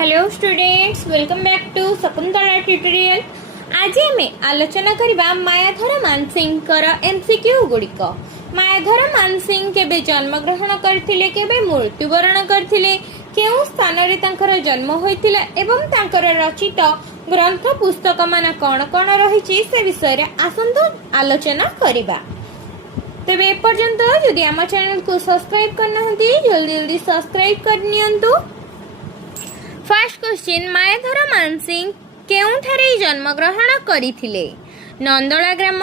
Hello students, welcome back to Shakuntala tutorial. आज आम आलोचना करबा मायाधर मानसिंह एमसीक्यू गुड़िक। मायाधर मानसिंह केबे जन्म ग्रहण करथिले, केबे मृत्युवरण करथिले, केउ स्थान रे तांकर जन्म होइतिला एवं तांकर रचित ग्रंथ पुस्तक मान कोन कोन रहिछि से विषय रे आसंतु आलोचना करबा। तेबे एपर्यंत यदि आम चैनल को सब्सक्राइब करना हंती जल्दी जल्दी सब्सक्राइब कर नियंतु। फर्स्ट क्वेश्चन, मायाधर मानसिंह केउठारे जन्म ग्रहण करिथिले? नंदोला ग्राम,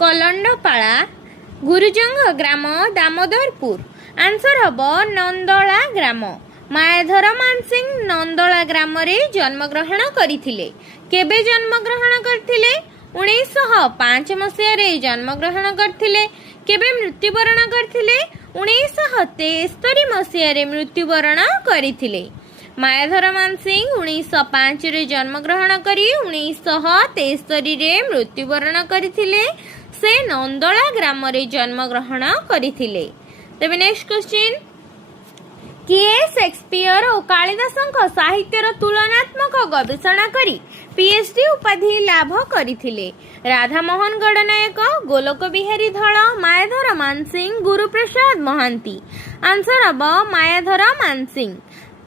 कलंडपाड़ा, गुरुजंग ग्राम, दामोदरपुर। आंसर हबो नंदोला ग्राम। मायाधर मानसिंह नंदोला ग्राम रे जन्म ग्रहण करिथिले। केबे जन्म ग्रहण करथिले? 1905 मसीह रे जन्म ग्रहण करथिले। केबे मृत्युवरण करथिले? 1973 मसीह रे मृत्युवरण करिथिले। मायाधर मानसिंह 1905 रे जन्म ग्रहण करी 1973 रे मृत्युवरण करथिले। से नंदोला ग्राम रे जन्म ग्रहण करथिले। तबे नेक्स्ट क्वेश्चन, किए शेक्सपियर और कालिदासंक साहित्यर तुलनात्मक गवेषणा करी पीएचडी उपाधि लाभ करथिले? राधामोहन गणनायक, गोलोक बिहारी धळ, मायाधर मानसिंह, गुरुप्रसाद महांती। आंसर हबो मायाधर मानसिंह।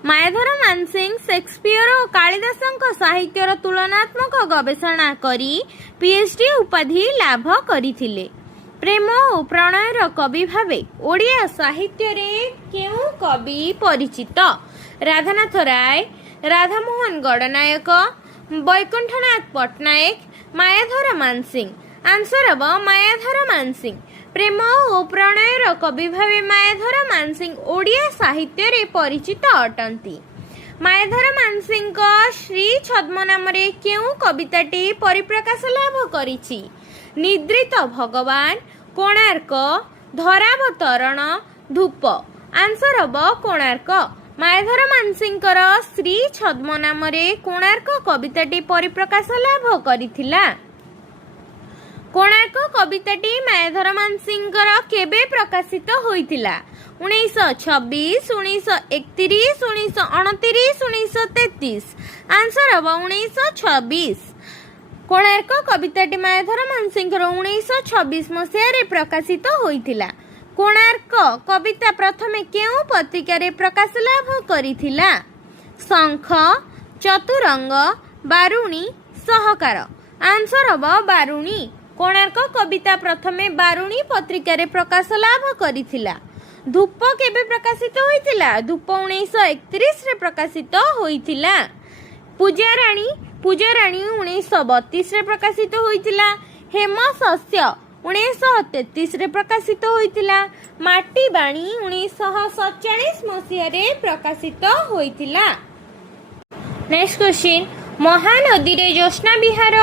मायाधर मानसिंह शेक्सपियर और कालिदासंक साहित्यर तुलनात्मक गवेषणा करी पीएचडी उपाधि लाभ करथिले। प्रेम और प्रणयर कवि भावे ओडिया साहित्य रे केउ कवि परिचित? राधानाथ राय, राधामोहन गणनायक, बैकुंठनाथ पट्टनायक, मायाधर मानसिंह। आंसर हबो मायाधर मानसिंह। प्रेम और प्रणयर कवि भावे मायाधर मानसिंह ओडिया साहित्य रे परिचित अटंती। मायाधर मानसिंह श्री छद्म नाम रे केउ कविताटी परिप्रकाश लाभ करिछि? निद्रित भगवान, कोणार्क, धरावतरण, धूप। आंसर हबो कोणार्क। मायाधर मानसिंह श्री छद्म नाम रे कोणार्क कविताटी परिप्रकाश लाभ करिथिला। कोणार्क कविताटी मायाधर मानसिंह केबे प्रकाशित होइतिला? 1926, 1931, 1929, 1933। आंसर हबो 1926। कोणार्क कविताटी मायाधर मानसिंह 1926 मसीह रे प्रकाशित होइतिला। कोणार्क कविता प्रथमे केउ पत्रिका रे प्रकाश लाभ करिथिला? शंख, चतुरंग, बारुणी, सहकार। आंसर हबो बारुणी। कोणार्क कविता प्रथमे बारुणी पत्रिका रे प्रकाश लाभ करिथिला। धूप केबे प्रकाशित होइतिला? धूप 1931 रे प्रकाशित होइतिला। पूजाराणी 1932 रे प्रकाशित होइतिला। हेमशस्य 1933 रे प्रकाशित होइतिला। माटी बाणी 1947 मसीह रे प्रकाशित होइतिला। नेक्स्ट क्वेश्चन, महानदी रे ज्योत्स्ना विहार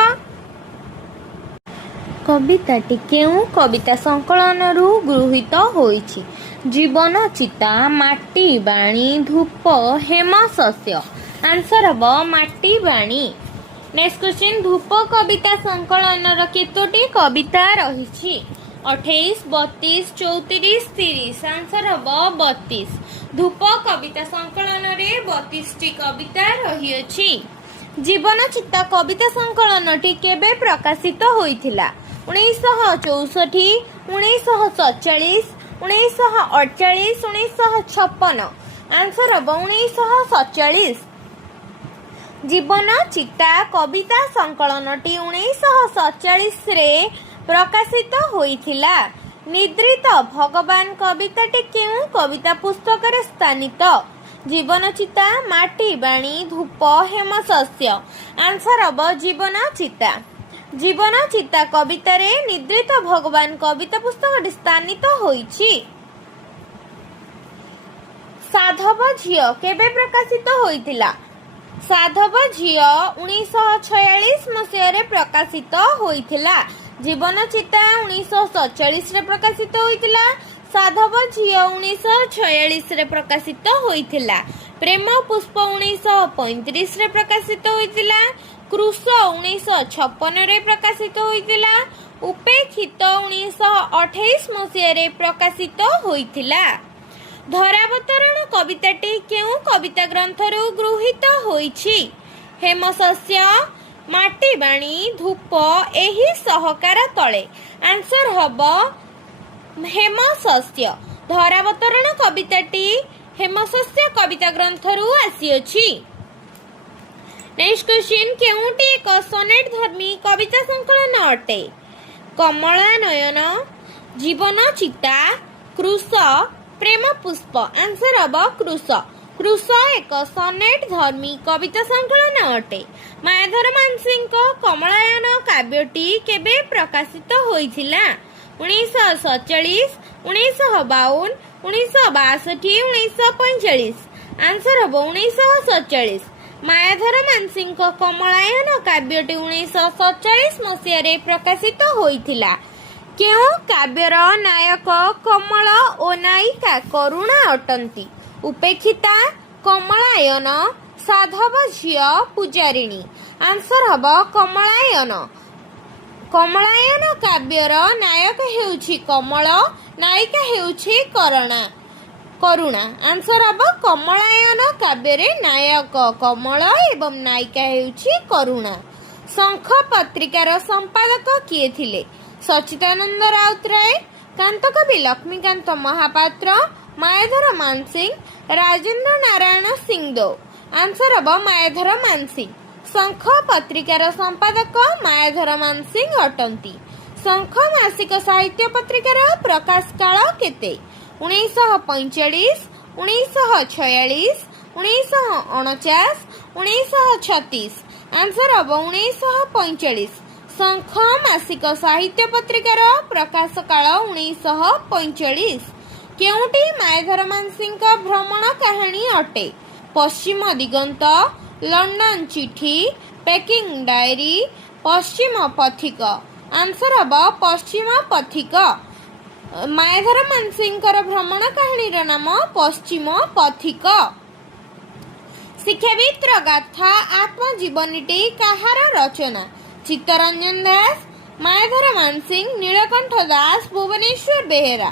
कविताटी केउ कविता संकलन रु गृहीत होइछि? जीवन चिता, माटी बाणी, धूप, हेमशस्य। आंसर हबो माटी बाणी। नेक्स्ट क्वेश्चन, धूप कविता संकलन र केतोटी कविता रहिछि? 28, 32, 34, 30। आंसर हबो 32। धूप कविता संकलन रे 32 टी कविता रहिछि। जीवन चिता कविता संकलन टी केबे प्रकाशित होइथिला? 1964, 1947, 1948, 1956। आंसर हबो 1947। जीवन चिता कविता संकलनटी 1947 रे प्रकाशित होइथिला। निद्रित भगवान कविताटी केउ कविता पुस्तक रे स्थानित? जीवन चिता, माटी बाणी, धूप, हेमशस्य। आंसर हबो जीवन चिता। जीवन चिता कविता रे निद्रित भगवान कविता पुस्तक स्थानित होइछि। साधव झियो केबे प्रकाशित होइतिला? साधव झियो 1946 मसीह रे प्रकाशित होइतिला। जीवन चिता 1947 रे प्रकाशित होइतिला। साधव झियो 1946 रे प्रकाशित होइतिला। प्रेम पुष्प 1935 रे प्रकाशित होइतिला। कृष 1956 रे प्रकाशित होइतिला। उपेक्षित 1928 मसीह रे प्रकाशित होइतिला। ଧରାବତରଣ କବିତାଟି କେଉଁ କବିତା ଗ୍ରନ୍ଥରୁ ଗୃହୀତ ହୋଇଛି? ହେମଶସ୍ୟ, ମାଟିବାଣୀ, ଧୂପ ଏହି ସହକାର ତଳେ। ଆନ୍ସର ହବ ହେମଶସ୍ୟ। ଧରାବତରଣ କବିତାଟି ହେମଶସ୍ୟ କବିତା ଗ୍ରନ୍ଥରୁ ଆସିଅଛି। ନେକ୍ସଟ କ୍ୱେଶ୍ଚିନ୍, କେଉଁଟି ଏକ ସୋନେଟ୍ ଧର୍ମୀ କବିତା ସଂକଳନ ଅଟେ? କମଳା ନୟନ, ଜୀବନ ଚିତା, କୃଷ, ପ୍ରେମ ପୁଷ୍ପ। ଆନ୍ସର ହବ କୃଷ। କୃଷ ଏକ ସୋନେଟ୍ ଧର୍ମୀ କବିତା ସଂକଳନ ଅଟେ। ମାୟାଧର ମାନସିଂହଙ୍କ କମଳାୟନ କାବ୍ୟଟି କେବେ ପ୍ରକାଶିତ ହୋଇଥିଲା? 1947, 1952, 1962, 1945। ଆନ୍ସର ହବ 1947। ମାୟାଧର ମାନସିଂହଙ୍କ କମଳାୟନ କାବ୍ୟଟି 1947 ମସିହାରେ ପ୍ରକାଶିତ ହୋଇଥିଲା। କେଉଁ କାବ୍ୟର ନାୟକ କମଳ ଓ ନାୟିକା କରୁଣା ଅଟନ୍ତି? ଉପେକ୍ଷିତା, କମଳାୟନ, ସାଧବ ଝିଅ, ପୂଜାରିଣୀ। ଆନ୍ସର ହବ କମଳାୟନ। କମଳାୟନ କାବ୍ୟର ନାୟକ ହେଉଛି କମଳ, ନାୟିକା ହେଉଛି କରୁଣା। ଆନ୍ସର ହବ କମଳାୟନ କାବ୍ୟରେ ନାୟକ କମଳ ଏବଂ ନାୟିକା ହେଉଛି କରୁଣା। ଶଙ୍ଖ ପତ୍ରିକାର ସମ୍ପାଦକ କିଏ ଥିଲେ? ସଚ୍ଚିଦାନନ୍ଦ ରାଉତରାୟ, କାନ୍ତକବି ଲକ୍ଷ୍ମୀକାନ୍ତ ମହାପାତ୍ର, ମାୟାଧର ମାନସିଂହ, ରାଜେନ୍ଦ୍ର ନାରାୟଣ ସିଂଦେଓ। ଆନ୍ସର ହବ ମାୟାଧର ମାନସିଂହ। ଶଙ୍ଖ ପତ୍ରିକାର ସମ୍ପାଦକ ମାୟାଧର ମାନସିଂହ ଅଟନ୍ତି। ଶଙ୍ଖ ମାସିକ ସାହିତ୍ୟ ପତ୍ରିକାର ପ୍ରକାଶ କାଳ କେତେ? 1945, 1946, 1949, 1936। ଆନ୍ସର ହବ 1945। ଶଙ୍ଖ ମାସିକ ସାହିତ୍ୟ ପତ୍ରିକାର ପ୍ରକାଶ କାଳ 1945। କେଉଁଟି ମାୟାଧର ମାନସିଂହଙ୍କ ଭ୍ରମଣ କାହାଣୀ ଅଟେ? ପଶ୍ଚିମ ଦିଗନ୍ତ, ଲଣ୍ଡନ ଚିଠି, ପେକିଂ ଡାଏରୀ, ପଶ୍ଚିମ ପଥିକ। ଆନ୍ସର ହବ ପଶ୍ଚିମ ପଥିକ। ମାୟାଧର ମାନସିଂହଙ୍କର ଭ୍ରମଣ କାହାଣୀର ନାମ ପଶ୍ଚିମ ପଥିକ। ଶିକ୍ଷାବିତ୍ର ଗାଥା ଆତ୍ମଜୀବନୀଟି କାହାର ରଚନା? ଚିତ୍ତରଞ୍ଜନ ଦାସ, ମାୟାଧର ମାନସିଂହ, ନୀଳକଣ୍ଠ ଦାସ, ଭୁବନେଶ୍ୱର ବେହେରା।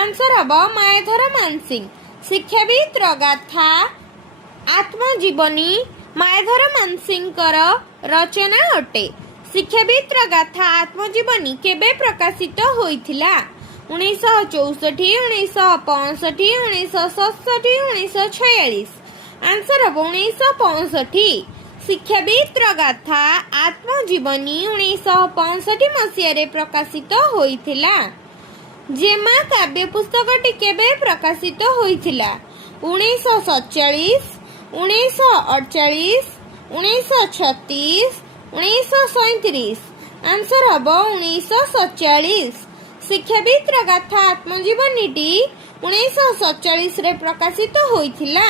ଆନ୍ସର ହବ ମାୟାଧର ମାନସିଂହ। ଶିକ୍ଷାବିତ୍ର ଗାଥା ଆତ୍ମଜୀବନୀ ମାୟାଧର ମାନସିଂହଙ୍କର ରଚନା ଅଟେ। ଶିକ୍ଷାବିତ୍ର ଗାଥା ଆତ୍ମଜୀବନୀ କେବେ ପ୍ରକାଶିତ ହୋଇଥିଲା? 1964, 1965, 1967, 1946। ଆନ୍ସର ହବ 1965। ଶିକ୍ଷାବିତ୍ର ଗାଥା ଆତ୍ମଜୀବନୀ 1965 ମସିହାରେ ପ୍ରକାଶିତ ହୋଇଥିଲା। ଜେମା କାବ୍ୟ ପୁସ୍ତକଟି କେବେ ପ୍ରକାଶିତ ହୋଇଥିଲା? 1947, 1948, 1936, 1937। ଆନ୍ସର ହବ 1947। ଶିକ୍ଷାବିତ୍ର ଗାଥା ଆତ୍ମଜୀବନୀଟି 1947ରେ ପ୍ରକାଶିତ ହୋଇଥିଲା।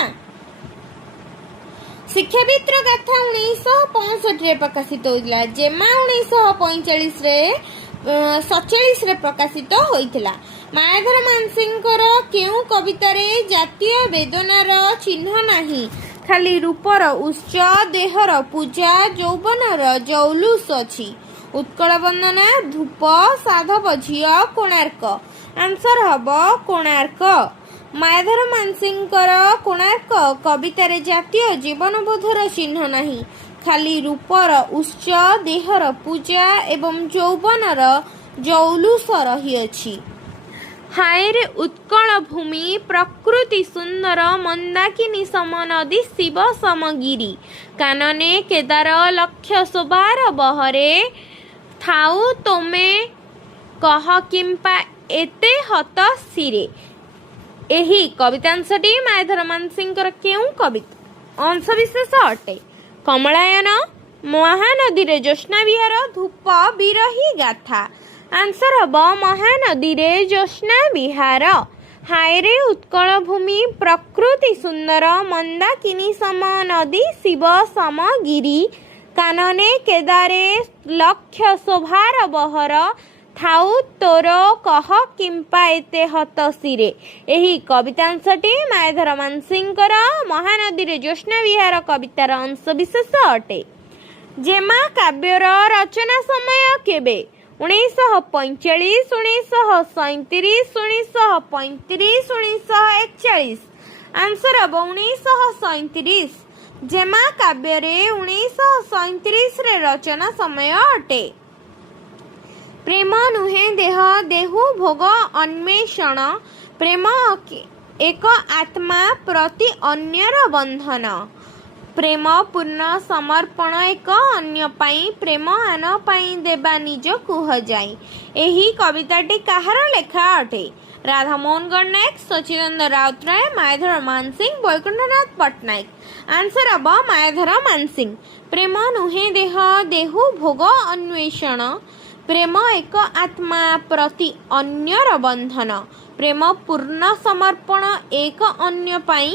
ଶିକ୍ଷାବିତ୍ର ଗାଥା 1965ରେ ପ୍ରକାଶିତ ହୋଇଥିଲା। ଜେମା 1947ରେ ପ୍ରକାଶିତ ହୋଇଥିଲା। ମାୟାଧର ମାନସିଂହଙ୍କର କେଉଁ କବିତାରେ ଜାତୀୟ ବେଦନାର ଚିହ୍ନ ନାହିଁ? ଖାଲି ରୂପର ଉତ୍ସ, ଦେହର ପୂଜା, ଯୌବନର ଜୌଲୁସ ଅଛି। ଉତ୍କଳ ବନ୍ଦନା, ଧୂପ, ସାଧବ ଝିଅ, କୋଣାର୍କ। ଆନ୍ସର ହବ କୋଣାର୍କ। ମାୟାଧର ମାନସିଂହଙ୍କର କୋଣାର୍କ କବିତାରେ ଜାତୀୟ ଜୀବନବୋଧର ଚିହ୍ନ ନାହିଁ। ଖାଲି ରୂପର ଉତ୍ସ, ଦେହର ପୂଜା ଏବଂ ଯୌବନର ଜୌଲୁସ ରହିଅଛି। ହାୟରେ ଉତ୍କଳ ଭୂମି, ପ୍ରକୃତି ସୁନ୍ଦର, ମନ୍ଦାକିନୀ ସମ ନଦୀ, ଶିବ ସମଗିରି। କାନନେ କେଦାର, ଲକ୍ଷ୍ୟ ଶୋଭାର ବହରେ, ଥାଉ ତମେ କହ କିମ୍ପା ଏତେ ହତ ଶିରେ। ଏହି କବିତାଂଶଟି ମାୟାଧର ମାନସିଂହଙ୍କର କେଉଁ କବିତା ଅଂଶବିଶେଷ ଅଟେ? କମଳାୟନ, ମହାନଦୀରେ ଜ୍ୟୋତ୍ସ୍ନା ବିହାର, ଧୂପ, ବିରହୀ ଗାଥା। ଆନ୍ସର ହବ ମହାନଦୀରେ ଜ୍ୟୋତ୍ସ୍ନା ବିହାର। ହାୟରେ ଉତ୍କଳ ଭୂମି, ପ୍ରକୃତି ସୁନ୍ଦର, ମନ୍ଦାକିନୀ ସମ ନଦୀ, ଶିବ ସମଗିରି। କାନନେ କେଦାରେ, ଲକ୍ଷ୍ୟ ଶୋଭାର ବହର, ଥାଉ ତୋର କହ କିମ୍ପା ଏତେ ହତ ଶିରେ। ଏହି କବିତାଂଶଟି ମାୟାଧର ମାନସିଂହଙ୍କର ମହାନଦୀରେ ଜ୍ୟୋତ୍ସ୍ନା ବିହାର କବିତାର ଅଂଶବିଶେଷ ଅଟେ। ଜେମା କାବ୍ୟର ରଚନା ସମୟ କେବେ? 1945, 1937, 1935, 1941। आंसर हम 1937। जेमा काव्य 1937 रे रचना समय अटे। प्रेम नुहे देह देहु भोग अन्वेषण, प्रेम एक आत्मा प्रति अन्यर बंधन, प्रेम पूर्ण समर्पण एक अन्य पाई, प्रेम आन पाई देबा निज कुह जाई। एही कविताटी कहार लेखा अटे? राधामोहन गणनायक, सचिदानंद राउतराय, मायाधर मानसिंह, वैकुंठनाथ पट्टनायक। आंसर हम मायाधर मानसिंह। प्रेम नुहे देह देहु भोग अन्वेषण, प्रेम एक आत्मा प्रति अन्यर बंधन, प्रेम पूर्ण समर्पण एक अन्य पाई,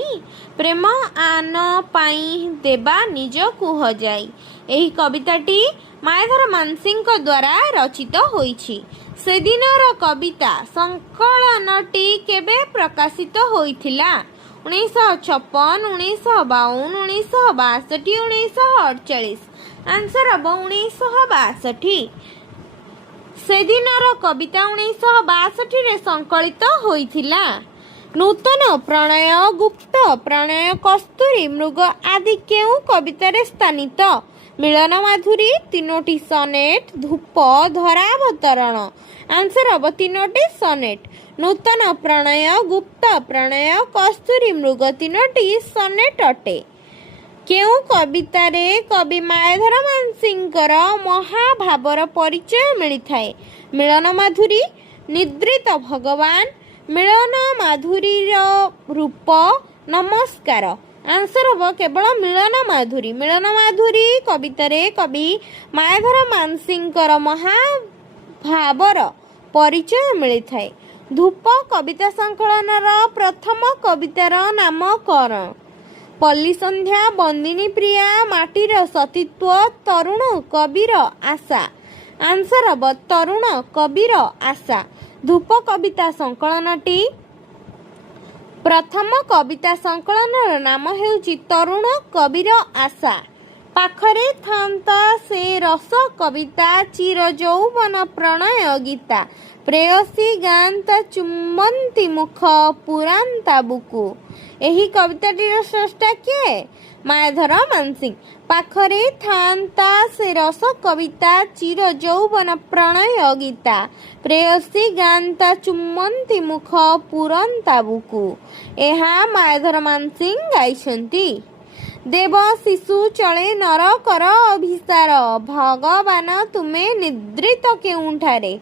प्रेम आन पाई देबा निज कुह जाई। एही कविताटी मायाधर मानसिंह द्वारा रचित होईछि। से दिनर कविता संकलनटी केबे प्रकाशित होइथिला? 1956, 1952, 1962, 1948। आंसर हम 1962। से दिनर कविता 1962 रे संकलित होइथिला। नूतन प्रणय, गुप्त प्रणय, कस्तूरी मृग आदि केउ कवितारे स्थानित? मिलन माधुरी, तीनोटी सनेट, धूप, धरावतरण। आंसर हम तीनोटी सनेट। नूतन प्रणय, गुप्त प्रणय, कस्तूरी मृग तीनोटी सनेट अटे। केउ कवितारे कवि मायाधर मानसिंहकर महाभावर परिचय मिलिथाए? मिलन माधुरी, निद्रित भगवान, मिलन माधुरीर रूप, नमस्कार। आंसर हम केवल मिलन माधुरी। मिलन माधुरी कवितारे कवि मायाधर मानसिंहकर महाभावर परिचय मिलिथाए। धूप कविता संकलनर प्रथम कवितार नाम कौन? पल्ली संध्या, बंदिनी प्रिया, माटीर सतीत्व, तरुण कबीर आशा। आंसर हम तरुण कबीर आशा। धूप कविता संकलनटी प्रथम कविता संकलनर नाम हेउची तरुण कबीर आशा। पाखरे थांता से रस कविता, चिर यौवन प्रणय गीता, प्रेयसी गांता चुम्बंती मुख पुरांता बुकु। एही कविताटीर स्रष्टा किए? मायाधर मानसिंह। पाखरे थांता से रस कविता, चिर यौवन प्रणय गीता, प्रेयसी गांता चुम्बंती मुख पुरंता बुकु। एहा मायाधर मानसिंह गाइछंती। देव शिशु चले नर कर अभिसार, भगवान तुमे निद्रित केउंठारे।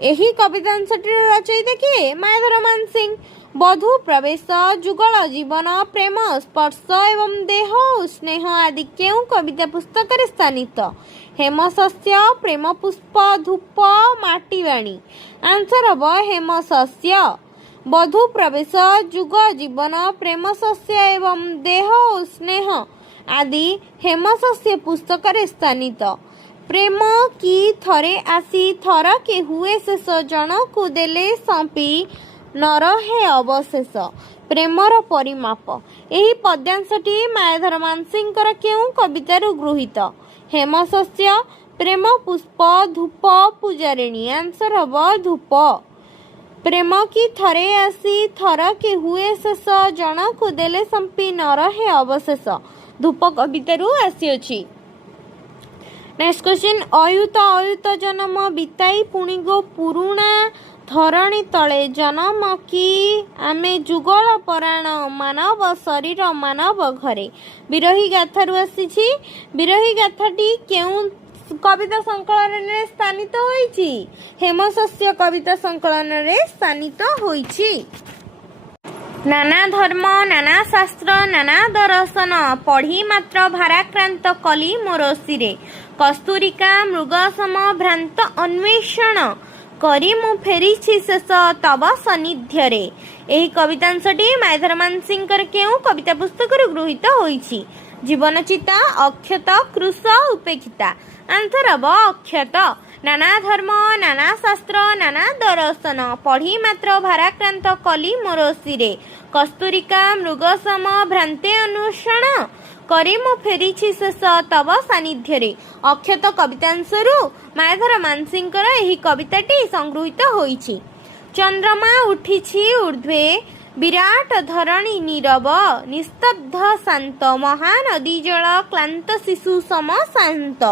एही कवितांशटीर रचयिता किए? मायाधर मानसिंह। बधू प्रवेश, जुगल जीवन, प्रेम स्पर्श एवं देह स्नेह आदि केउ कविता पुस्तक स्थानित? हेमशस्य, प्रेम पुष्प, धूप, माटीवाणी। आंसर हम हेमशस्य। बधू प्रवेश, जुग जीवन, प्रेम शस्य एवं देह स्नेह आदि हेमशस्य पुस्तक स्थानित। प्रेम की थरे आसी थर के हुए शेष, जन को देले संपी न रहे अवशेष, प्रेमर परिमाप। एही पद्यांशटी मायाधर मानसिंहकर केउ कवितारू गृहीत? हेमशस्य, प्रेम पुष्प, धूप, पूजारिणी। आंसर हम धूप। प्रेम की थरे आसी थर के हुए शेष, जन को देले संपी न रहे अवशेष, धूप कवितारू आसीअछि। Next question. अयुत अयुत जन्म बिताई पुणी गो पुरुणा धरणी तले, जन्म की आमे जुगल पराण, मानव शरीर मानव घरे। विरही गाथारू आसीछि। विरही गाथाटी केउ कविता संकलन रे स्थानित होईछि? हेमशस्य कविता संकलन रे स्थानित होईछि। नाना धर्म, नाना शास्त्र, नाना दर्शन, पढ़ी मात्र भाराक्रांत कली मोर शिरे, कस्तूरिका मृग सम भ्रांत अन्वेषण, करी मु फेरिछि शेष तब सन्निध्यरे। एही कवितांशटी मायाधर मानसिंहकर केउ कविता पुस्तकरू गृहीत होईछि? जीवनचिता, अक्षत, कृश, उपेक्षिता। आंसर हम अक्षत। नाना धर्म, नाना शास्त्र, नाना दर्शन, पढ़ी मात्र भाराक्रांत कली मोर शिरे, कस्तूरिका मृग सम भ्रांते अन्वेषण, करी मु फेरिछि शेष तब सानिध्यरे। ଅକ୍ଷତ କବିତାଂଶରୁ ମାୟାଧର ମାନସିଂଙ୍କର ଏହି କବିତାଟି ସଂଗୃହୀତ ହୋଇଛି। ଚନ୍ଦ୍ରମା ଉଠିଛି ଊର୍ଧ୍ୱେ ବିରାଟ ଧରଣୀ ନୀରବ ନିସ୍ତବ୍ଧ ଶାନ୍ତ ମହାନଦୀ ଜଳ କ୍ଳାନ୍ତ ଶିଶୁ ସମ ଶାନ୍ତ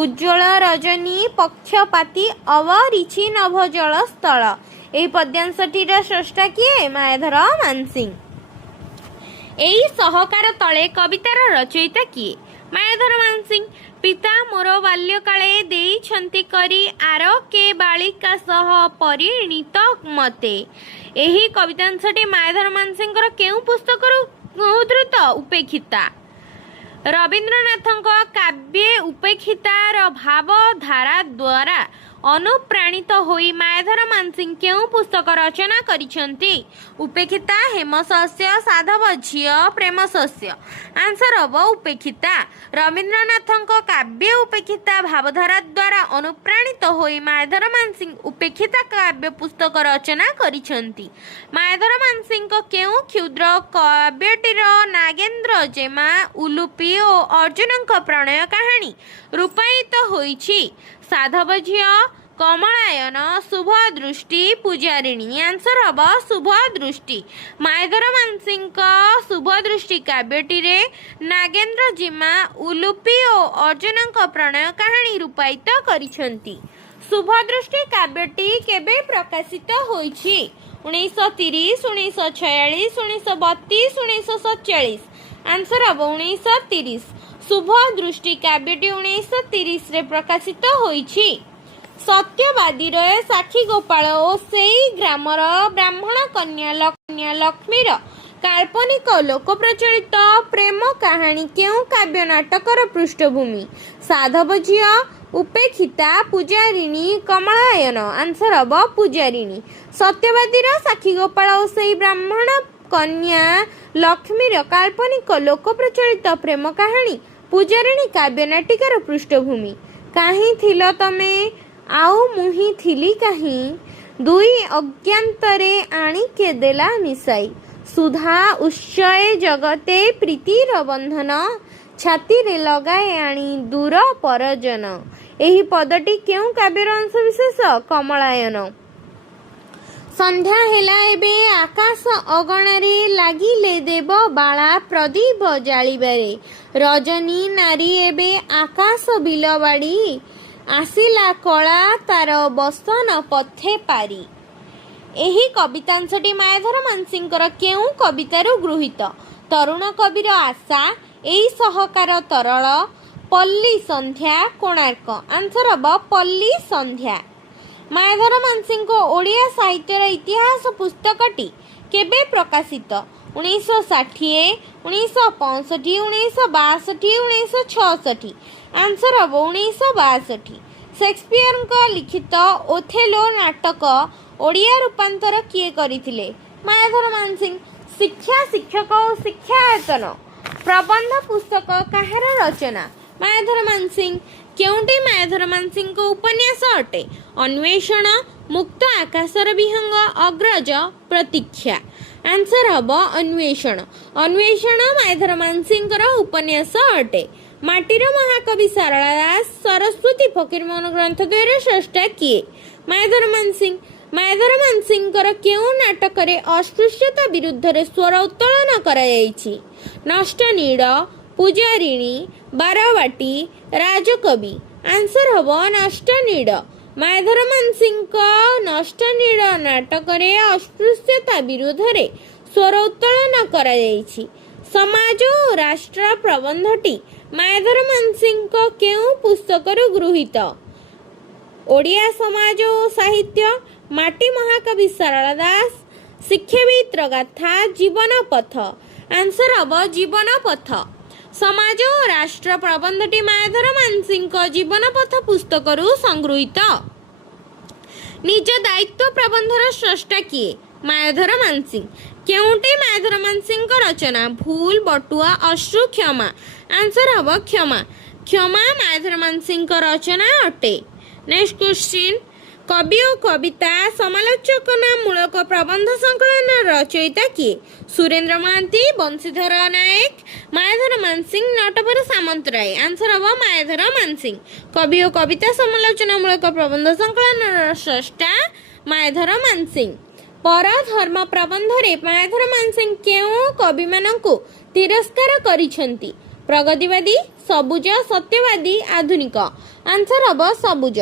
ଉଜ୍ଜ୍ୱଳ ରଜନୀ ପକ୍ଷପାତି ଅବରିଛି ନଭ ଜଳ ସ୍ଥଳ। ଏହି ପଦ୍ୟାଂଶଟିର ସ୍ରଷ୍ଟା କିଏ? ମାୟାଧର ମାନସିଂ। ଏହି ସହକାର ତଳେ କବିତାର ରଚୟିତା କିଏ? ମାୟାଧର ମାନସିଂ। ପିତା ମୋର ବାଲ୍ୟକାଳେ ଦେଇଛନ୍ତି କରି ଆର କେ ବାଳିକା ସହ ପରିଣୀତ ମତେ। ଏହି କବିତାଂଶଟି ମାୟାଧର ମାନସିଂଙ୍କର କେଉଁ ପୁସ୍ତକରୁ ଉଦ୍ଧୃତ? ଉପେକ୍ଷିତା। ରବୀନ୍ଦ୍ରନାଥଙ୍କ କାବ୍ୟ ଉପେକ୍ଷିତାର ଭାବଧାରା ଦ୍ୱାରା ଅନୁପ୍ରାଣିତ ହୋଇ ମାୟାଧର ମାନସିଂ କେଉଁ ପୁସ୍ତକ ରଚନା କରିଛନ୍ତି? ଉପେକ୍ଷିତା, ହେମଶସ୍ୟ, ସାଧବ ଝିଅ, ପ୍ରେମ ଶସ୍ୟ। ଆନ୍ସର ହେବ ଉପେକ୍ଷିତା। ରବୀନ୍ଦ୍ରନାଥଙ୍କ କାବ୍ୟ ଉପେକ୍ଷିତା ଭାବଧାରା ଦ୍ୱାରା ଅନୁପ୍ରାଣିତ ହୋଇ ମାୟାଧର ମାନସିଂ ଉପେକ୍ଷିତା କାବ୍ୟ ପୁସ୍ତକ ରଚନା କରିଛନ୍ତି। ମାୟାଧର ମାନସିଂଙ୍କ କେଉଁ କ୍ଷୁଦ୍ର କାବ୍ୟଟିର ନାଗେନ୍ଦ୍ର ଜେମା, ଉଲୁପି ଓ ଅର୍ଜୁନଙ୍କ ପ୍ରଣୟ କାହାଣୀ ରୂପାୟିତ ହୋଇଛି? ସାଧବ ଝିଅ, କମଳାୟନ, ଶୁଭ ଦୃଷ୍ଟି, ପୂଜାରିଣୀ। ଆନ୍ସର ହେବ ଶୁଭ ଦୃଷ୍ଟି। ମାୟାଧର ମାନସିଂଙ୍କ ଶୁଭ ଦୃଷ୍ଟି କାବ୍ୟଟିରେ ନାଗେନ୍ଦ୍ର ଜିମା, ଉଲୁପି ଓ ଅର୍ଜୁନଙ୍କ ପ୍ରଣୟ କାହାଣୀ ରୂପାୟିତ କରିଛନ୍ତି। ଶୁଭ ଦୃଷ୍ଟି କାବ୍ୟଟି କେବେ ପ୍ରକାଶିତ ହୋଇଛି? 1930, 1946, 1932, 1947। ଆନ୍ସର ହେବ 1930। ଶୁଭ ଦୃଷ୍ଟି କାବ୍ୟଟି 1930ରେ ପ୍ରକାଶିତ ହୋଇଛି। ସତ୍ୟବାଦୀର ସାକ୍ଷୀ ଗୋପାଳ ଓ ସେଇ ଗ୍ରାମର ବ୍ରାହ୍ମଣ କନ୍ୟା ଲକ୍ଷ୍ମୀର କାଳ୍ପନିକ ଲୋକପ୍ରଚଳିତ ପ୍ରେମ କାହାଣୀ କେଉଁ କାବ୍ୟ ନାଟକର ପୃଷ୍ଠଭୂମି? ସାଧବ ଝିଅ, ଉପେକ୍ଷିତା, ପୂଜାରିଣୀ, କମଳାୟନ। ଆନ୍ସର ହେବ ପୂଜାରିଣୀ। ସତ୍ୟବାଦୀର ସାକ୍ଷୀ ଗୋପାଳ ଓ ସେଇ ବ୍ରାହ୍ମଣ କନ୍ୟା ଲକ୍ଷ୍ମୀର କାଳ୍ପନିକ ଲୋକପ୍ରଚଳିତ ପ୍ରେମ କାହାଣୀ ପୂଜାରିଣୀ କାବ୍ୟ ନାଟିକାର ପୃଷ୍ଠଭୂମି। କାହିଁ ଥିଲ ତମେ ଆଉ ମୁହିଁ ଥିଲି କାହିଁ, ଦୁଇ ଅଜ୍ଞାତରେ ଆଣିକେ ଦେଲା ମିଶାଇ, ସୁଧା ଉତ୍ସଏ ଜଗତେ ପ୍ରୀତିର ବନ୍ଧନ, ଛାତିରେ ଲଗାଏ ଆଣି ଦୂର ପରଜନ। ଏହି ପଦଟି କେଉଁ କାବ୍ୟର ଅଂଶବିଶେଷ? କମଳାୟନ। ସନ୍ଧ୍ୟା ହେଲା ଏବେ ଆକାଶ ଅଗଣାରେ, ଲାଗିଲେ ଦେବ ବାଳା ପ୍ରଦୀପ ଜାଳିବାରେ, ରଜନୀ ନାରୀ ଏବେ ଆକାଶ ବିଲବାଡ଼ି, ଆସିଲା କଳା ତାର ବସନ ପଥେ ପାରି। ଏହି କବିତାଂଶଟି ମାୟାଧର ମାନସିଂଙ୍କର କେଉଁ କବିତାରୁ ଗୃହୀତ? ତରୁଣ କବିର ଆଶା, ଏଇ ସହକାର ତରଳ, ପଲ୍ଲୀ ସନ୍ଧ୍ୟା, କୋଣାର୍କ। ଆନ୍ସର ହେବ ପଲ୍ଲୀ ସନ୍ଧ୍ୟା। ମାୟାଧର ମାନସିଂଙ୍କ ଓଡ଼ିଆ ସାହିତ୍ୟର ଇତିହାସ ପୁସ୍ତକଟି କେବେ ପ୍ରକାଶିତ? 1960, 1965, 1962, 1966। ଆନ୍ସର ହେବ 1962। ସେକ୍ସପିୟରଙ୍କ ଲିଖିତ ଓଥେଲୋ ନାଟକ ଓଡ଼ିଆ ରୂପାନ୍ତର କିଏ କରିଥିଲେ? ମାୟାଧର ମାନସିଂ। ଶିକ୍ଷା, ଶିକ୍ଷକ ଓ ଶିକ୍ଷାୟତନ ପ୍ରବନ୍ଧ ପୁସ୍ତକ କାହାର ରଚନା? ମାୟାଧର ମାନସିଂ। କେଉଁଟି ମାୟାଧର ମାନସିଂଙ୍କ ଉପନ୍ୟାସ ଅଟେ? ଅନ୍ୱେଷଣ, ମୁକ୍ତ ଆକାଶର ବିହଙ୍ଗ, ଅଗ୍ରଜ, ପ୍ରତୀକ୍ଷା। ଆନ୍ସର ହେବ ଅନ୍ୱେଷଣ। ଅନ୍ୱେଷଣ ମାୟାଧର ମାନସିଂଙ୍କର ଉପନ୍ୟାସ ଅଟେ। ମାଟିର ମହାକବି ସାରଳା ଦାସ, ସରସ୍ୱତୀ ଫକୀରମୋହନ ଗ୍ରନ୍ଥ ଦ୍ୱୟର ସ୍ରଷ୍ଟା କିଏ? ମାୟାଧର ମାନସିଂ। ମାୟାଧର ମାନସିଂଙ୍କର କେଉଁ ନାଟକରେ ଅସ୍ପୃଶ୍ୟତା ବିରୁଦ୍ଧରେ ସ୍ୱର ଉତ୍ତୋଳନ କରାଯାଇଛି? ନଷ୍ଟ ନୀଳ, ପୂଜାରିଣୀ, ବାରବାଟୀ, ରାଜକବି। ଆନ୍ସର ହେବ ନଷ୍ଟ ନୀଳ। ମାୟାଧର ମାନସିଂଙ୍କ ନଷ୍ଟ ନୀଳ ନାଟକରେ ଅସ୍ପୃଶ୍ୟତା ବିରୁଦ୍ଧରେ ସ୍ୱର ଉତ୍ତୋଳନ କରାଯାଇଛି। ସମାଜ ଓ ରାଷ୍ଟ୍ର ପ୍ରବନ୍ଧଟି ମାୟାଧର ମାନସିଂଙ୍କ କେଉଁ ପୁସ୍ତକରୁ ଗୃହୀତ? ଓଡ଼ିଆ ସମାଜ ଓ ସାହିତ୍ୟ, ମାଟି ମହାକବି ସାରଳା ଦାସ, ଶିକ୍ଷାବିତ୍ର ଗାଥା, ଜୀବନ ପଥ। ଆନ୍ସର ହେବ ଜୀବନ ପଥ। ସମାଜ ଓ ରାଷ୍ଟ୍ର ପ୍ରବନ୍ଧଟି ମାୟାଧର ମାନସିଂଙ୍କ ଜୀବନ ପଥ ପୁସ୍ତକରୁ ସଂଗୃହୀତ। ନିଜ ଦାୟିତ୍ୱ ପ୍ରବନ୍ଧର ସ୍ରଷ୍ଟା କିଏ? ମାୟାଧର ମାନସିଂ। କେଉଁଟି ମାୟାଧର ମାନସିଂଙ୍କ ରଚନା? ଭୁଲ, ବଟୁଆ, ଅଶ୍ରୁ, କ୍ଷମା। ଆନ୍ସର ହେବ କ୍ଷମା। କ୍ଷମା ମାୟାଧର ମାନସିଂଙ୍କ ରଚନା ଅଟେ। ନେକ୍ସଟ କ୍ୱେଶ୍ଚିନ୍, कवि और कविता समालोचना मूलक प्रबंध संकलन रचयिता किए? सुरेंद्र महांती, बंशीधर नायक, मायाधर मानसिंह, नटवर सामंतराय। आंसर हम मायाधर मानसिंह। कवि और कविता समालोचना मूलक प्रबंध संकलन स्रष्टा मायाधर मानसिंह। पर धर्म प्रबंध रे मायाधर मानसिंह केउं कवि मानकु तिरस्कार करिसेंती? प्रगतिवादी, सबुज, सत्यवादी, आधुनिक। आंसर हम सबुज।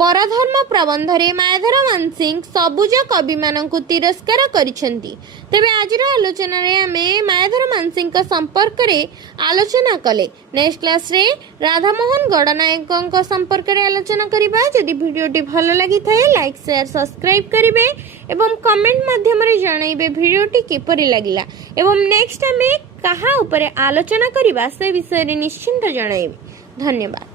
परधर्म प्रबंध रे मायाधर मानसिंह सबुज कवि मानकु तिरस्कार करिसेंती। तेबे आजिर आलोचना रे आमे मायाधर मानसिंह का संपर्क रे आलोचना कले। नेक्स्ट क्लास रे राधामोहन गणनायक संपर्क रे आलोचना करिबा। जदि वीडियोटी भलो लागि थाए लाइक शेयर सब्सक्राइब करिवे एवं कमेंट माध्यम रे जणाइबे वीडियोटी किपरि लागिला एवं नेक्स्ट आमे कहा ऊपर आलोचना करिबा से विषय रे निश्चिंत जणाइबे। धन्यवाद।